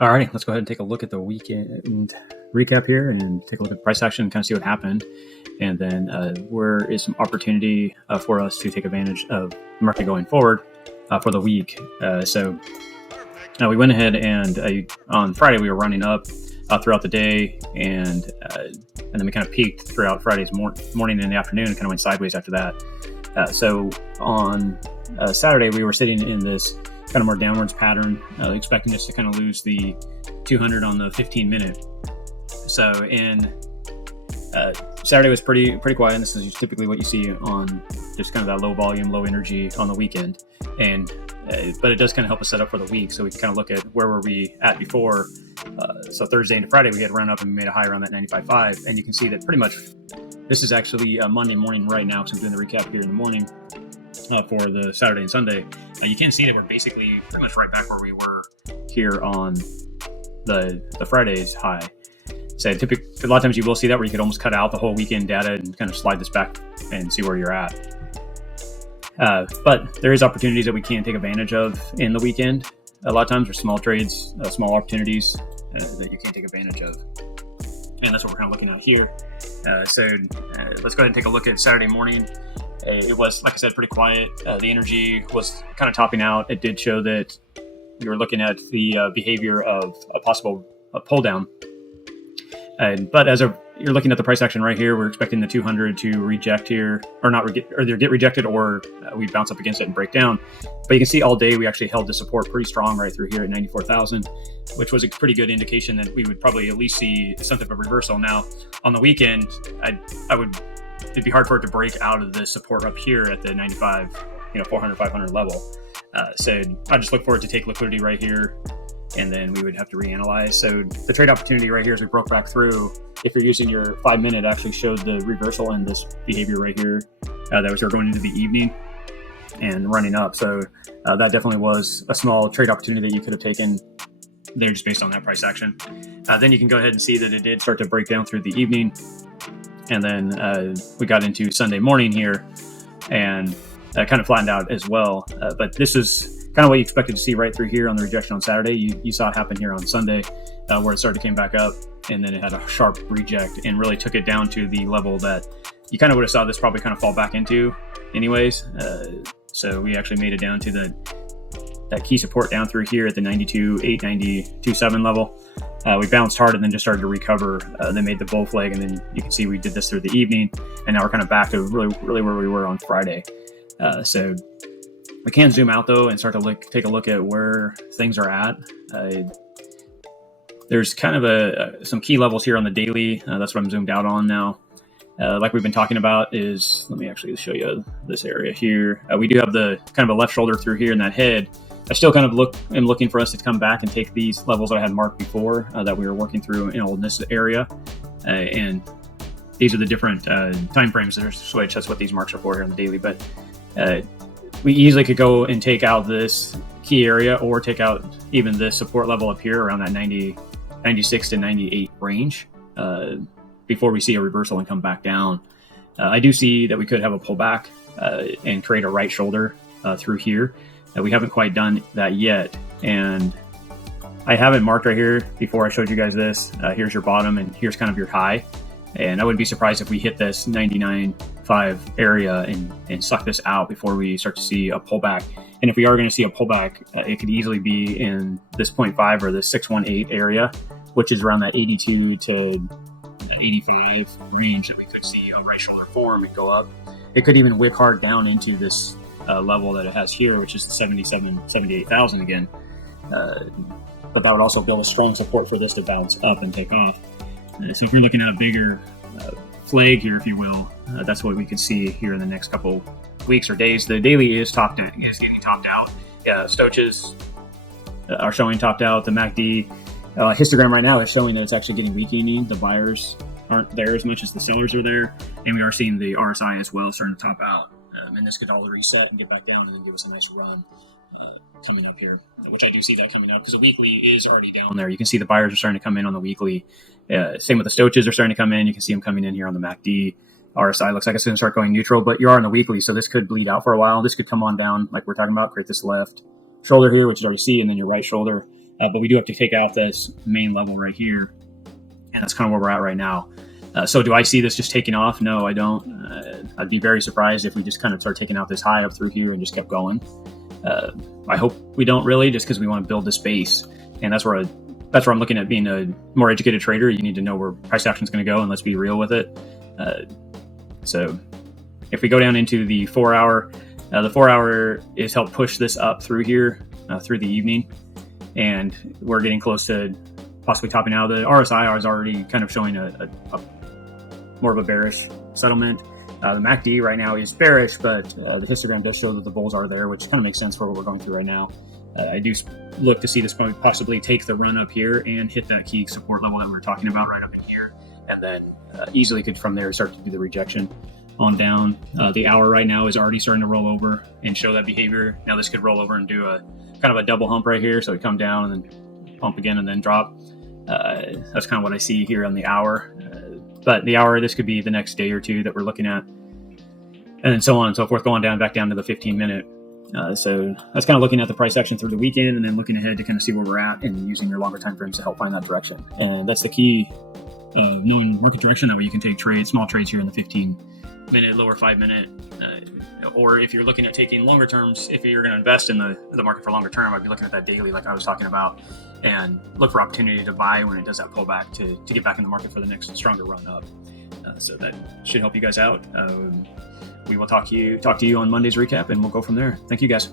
Alrighty, let's go ahead and take a look at the weekend recap here and take a look at price action and kind of see what happened. And then where is some opportunity for us to take advantage of the market going forward for the week. So we went ahead and on Friday we were running up throughout the day, and then we kind of peaked throughout Friday's morning and the afternoon and kind of went sideways after that. So on Saturday we were sitting in this kind of more downwards pattern, expecting us to kind of lose the 200 on the 15-minute. So in Saturday was pretty quiet, and this is typically what you see on just kind of that low volume, low energy on the weekend. And but it does kind of help us set up for the week, so we can kind of look at where were we at before. So Thursday into Friday we had run up and we made a high around that 95.5, and you can see that pretty much this is actually Monday morning right now, because I'm doing the recap here in the morning. For the Saturday and Sunday, you can see that we're basically pretty much right back where we were here on the Friday's high. So typically, a lot of times you will see that where you could almost cut out the whole weekend data and kind of slide this back and see where you're at. But there is opportunities that we can take advantage of in the weekend. A lot of times there's small trades, small opportunities that you can take advantage of. And that's what we're kind of looking at here. So let's go ahead and take a look at Saturday morning. It was, like I said, pretty quiet. The energy was kind of topping out. It did show that we were looking at the behavior of a possible pull down. But as you're looking at the price action right here, we're expecting the 200 to reject here, or not, either get rejected or we bounce up against it and break down. But you can see all day we actually held the support pretty strong right through here at 94,000, which was a pretty good indication that we would probably at least see something of a reversal. Now, on the weekend, it'd be hard for it to break out of the support up here at the 95, 400, 500 level. So I just look forward to take liquidity right here, and then we would have to reanalyze. So the trade opportunity right here as we broke back through, if you're using your 5-minute, actually showed the reversal in this behavior right here. That was going into the evening and running up. So that definitely was a small trade opportunity that you could have taken there just based on that price action. Then you can go ahead and see that it did start to break down through the evening. And then we got into Sunday morning here and kind of flattened out as well. But this is kind of what you expected to see right through here on the rejection on Saturday. You saw it happen here on Sunday where it started to came back up, and then it had a sharp reject and really took it down to the level that you kind of would have saw this probably kind of fall back into anyways. So we actually made it down to that key support down through here at the 92.8, 92.7 level. We bounced hard and then just started to recover. Then made the bull flag, and then you can see we did this through the evening, and now we're kind of back to really where we were on Friday. So we can zoom out though and start to take a look at where things are at. There's kind of some key levels here on the daily. That's what I'm zoomed out on now. Like we've been talking about is, let me actually show you this area here. We do have the kind of a left shoulder through here in that head. I still kind of am looking for us to come back and take these levels that I had marked before that we were working through in this area. And these are the different time frames that are switched. That's what these marks are for here on the daily. But we easily could go and take out this key area or take out even this support level up here around that 96 to 98 range before we see a reversal and come back down. I do see that we could have a pullback and create a right shoulder through here. We haven't quite done that yet, and I have it marked right here before I showed you guys this. Here's your bottom, and here's kind of your high, and I wouldn't be surprised if we hit this 99.5 area and suck this out before we start to see a pullback. And if we are going to see a pullback, it could easily be in this 0.5 or this 618 area, which is around that 82 to 85 range that we could see a right shoulder form and go up. It could even wick hard down into this level that it has here, which is the 78,000 again. But that would also build a strong support for this to bounce up and take off. So if you're looking at a bigger flag here, if you will, that's what we could see here in the next couple weeks or days. The daily is getting topped out. Stoaches are showing topped out. The MACD histogram right now is showing that it's actually getting weakening. The buyers aren't there as much as the sellers are there, and we are seeing the RSI as well starting to top out. And this could all reset and get back down and then give us a nice run coming up here, which I do see that coming up because the weekly is already down there. You can see the buyers are starting to come in on the weekly. Same with the Stoaches are starting to come in. You can see them coming in here on the MACD. RSI looks like it's going to start going neutral, but you are on the weekly, so this could bleed out for a while. This could come on down like we're talking about, create this left shoulder here, which is already C, and then your right shoulder. but we do have to take out this main level right here, and that's kind of where we're at right now. So do I see this just taking off? No, I don't. I'd be very surprised if we just kind of start taking out this high up through here and just kept going. I hope we don't really, just because we want to build this base, and that's where I'm looking at being a more educated trader. You need to know where price action is going to go, and let's be real with it. So if we go down into the 4 hour, the 4 hour is helped push this up through here through the evening, and we're getting close to possibly topping out. The RSI is already kind of showing a more of a bearish settlement. The MACD right now is bearish, but the histogram does show that the bulls are there, which kind of makes sense for what we're going through right now. I do look to see this possibly take the run up here and hit that key support level that we were talking about right up in here, and then easily could from there start to do the rejection on down. The hour right now is already starting to roll over and show that behavior. Now this could roll over and do a kind of a double hump right here, so it come down and then pump again and then drop. That's kind of what I see here on the hour. But the hour, this could be the next day or two that we're looking at, and then so on and so forth, going down back down to the 15-minute. So that's kind of looking at the price action through the weekend, and then looking ahead to kind of see where we're at and using your longer time frames to help find that direction. And that's the key of knowing market direction. That way you can take small trades here in the 15-minute, lower 5-minute, or if you're looking at taking longer terms, if you're going to invest in the market for longer term, I'd be looking at that daily like I was talking about, and look for opportunity to buy when it does that pullback to get back in the market for the next stronger run up. So that should help you guys out. We will talk to you on Monday's recap, and we'll go from there. Thank you, guys.